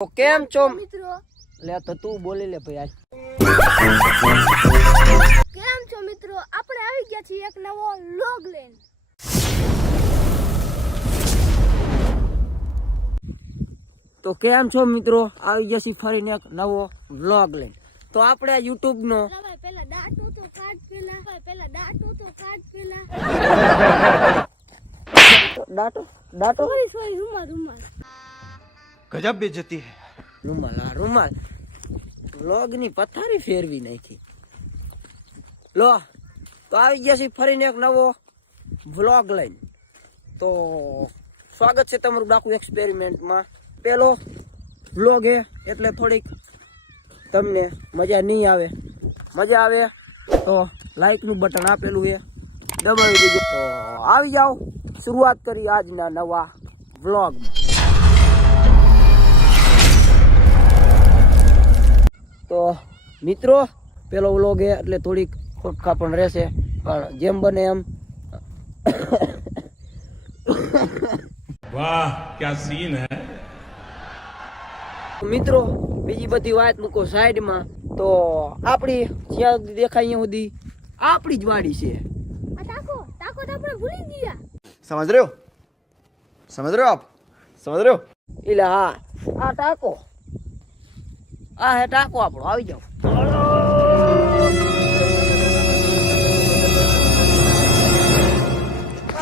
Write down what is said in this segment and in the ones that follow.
તો કેમ છો મિત્રો? લે તો તું બોલી લે ભાઈ. કેમ છો મિત્રો? આપણે આવી ગયા છીએ એક નવો વ્લોગ લઈને. તો કેમ છો મિત્રો? આવી ગયા છીએ ફરીને એક નવો વ્લોગ લઈને. તો આપણે YouTube નો પેલા દાંતો તો કાઢ પેલા ડાટો સોરી રૂમાલ गजब बेइज्जती है। રૂમાલ વ્લોગ ની પથારી ફેરવી નાખી. લો તો આવી ગયા છીએ ફરીને એક નવો વ્લોગ લઈને. તો સ્વાગત છે તમારું ડાકુ એક્સપેરિમેન્ટમાં. પેલો વ્લોગ હે એટલે થોડીક તમને મજા નહીં આવે. મજા આવે તો લાઈક નું બટન આપેલું છે દબાવી દેજો. તો આવી જાઓ, શરૂઆત કરી આજના નવા વ્લોગમાં. તો મિત્રો પેલો વ્લોગ છે એટલે થોડીક ખોટખા પણ રહેશે, પણ જેમ બને એમ. वाह क्या सीन है। મિત્રો બીજી બધી વાત મૂકો સાઈડમાં. તો આપણી જ્યાં સુધી દેખાય અહીંયા સુધી આપણી જ વાડી છે. આ ટાકો તો આપણે ભૂલી ગયા. समझ रहे हो आप समझ रहे हो। એટલે હા, આ ટાકો, આ હે ટાકો આપણો. આવી જાઓ.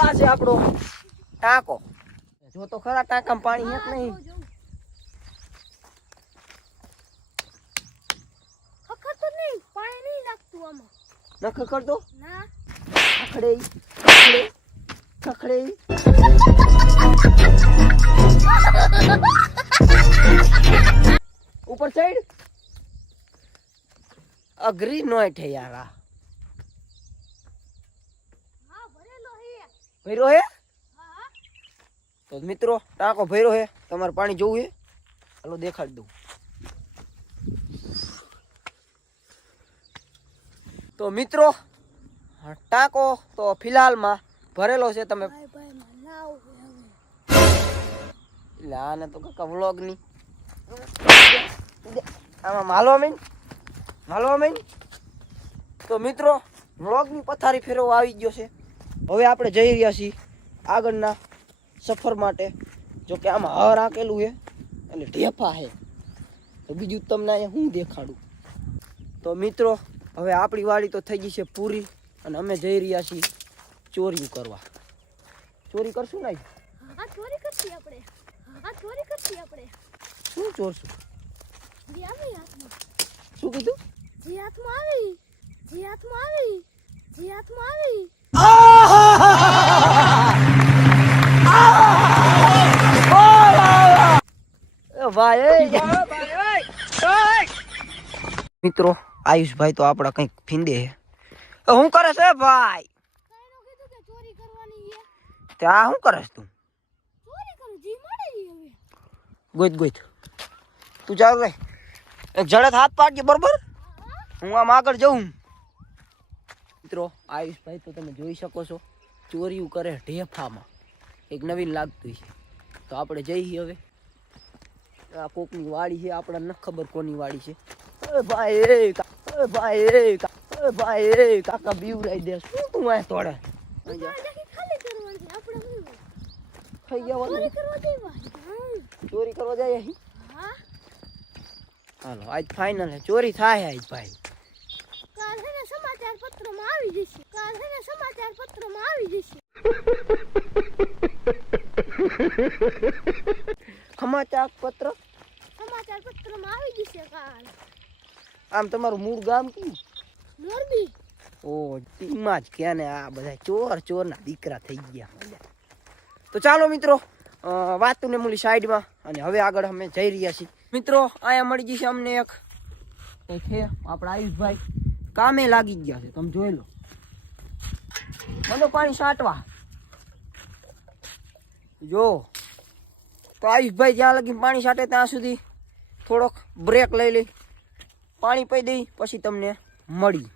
આ છે આપણો ટાંકો. જો તો ખરા ટાંકામાં પાણી હે કે નહીં. ખખર તો નહીં, પાણી નહીં લાગતું આમાં. નખ કરતો ના ખખડે ઉપર સાઈડ અઘરી નોટ હે યાર. આ હા ભરેલો હે. ભર્યો હે. હા તો મિત્રો ટાંકો ભર્યો હે. તમારે પાણી જોવું હે? હાલો દેખાડી દઉં. તો મિત્રો ટાંકો તો ફિલહાલમાં ભરેલો છે. તમે ભાઈ મનાવ હવે. એટલે આને તો કાકા વ્લોગ ની આમાં માલવા માંડ. તો મિત્રો વ્લોગ ની પથારી ફેરવવા આવી ગયો છે. હવે આપણે જઈ રહ્યા છીએ આગળના સફર માટે. જો કે આમાં હર આકેલું છે એટલે ઢેફા છે. તો બીજું તમને અહીંયા હું દેખાડું. તો મિત્રો હવે આપણી વાડી તો થઈ ગઈ છે પૂરી અને અમે જઈ રહ્યા છીએ ચોરી કરવા. ચોરી કરશું ને? હા ચોરી કરશી આપણે. શું ચોરશું? જે આવી હાથમાં. શું કીધું? જે હાથમાં આવી. મિત્રો આયુષભાઈ તો આપડા કઈક ફીંદે છે. શું કરે છે ભાઈ? કાઈનો કીધું કે ચોરી કરવાની છે. ત્યાં શું કરે તું? ચોરી કરું જી મળે ઈ હવે. ગોઈત તું ચાલ રે. એક જડત હાથ પાડજે બરોબર. હું આમ આગળ જઉં. મિત્રો આયુષભાઈ તો તમે જોઈ શકો છો ચોરીયું કરે ઢેફામાં. એક નવીન લાગતું છે. તો આપણે જઈએ હવે. આ કોકની વાડી છે, આપણને ન ખબર કોની વાડી છે. ભાઈ કાકા બીવરાઈ દે. શું તું આ તોડે? ખાલી કરવાની છે આપણે હું. થઈ ગયા ચોરી કરવા દેવા. ચોરી કરવા જાય અહીં. હા હાલો આજ ફાઇનલ હે, ચોરી થાય આજ ભાઈ. કાલ હે ને સમાચાર પત્રમાં આવી જશે. સમાચાર પત્ર પત્રમાં આવી જશે કાલ. આમ તમારું મૂળ ગામ કયું? મોરબી. ઓ ટીમાં જ ક્યાં ને આ બધા ચોરના દીકરા થઈ ગયા. તો ચાલો મિત્રો વાતુને મૂલી સાઈડમાં અને હવે આગળ અમે જઈ રહ્યા છીએ. મિત્રો અહીંયા મળી જશે અમને એક છે આપણા આયુષભાઈ. કામે લાગી ગયા છે, તમે જોઈ લો. મને પાણી છાંટવા જો. તો આયુષભાઈ જ્યાં લગી પાણી છાંટે ત્યાં સુધી થોડોક બ્રેક લઈ લઈ, પાણી પી દઈ, પછી તમને મળી.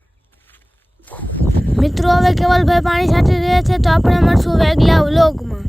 મિત્રો હવે કેવલભાઈ પાણી છાંટી રહ્યા છે, તો આપણે મળશું આગલા વ્લોગમાં.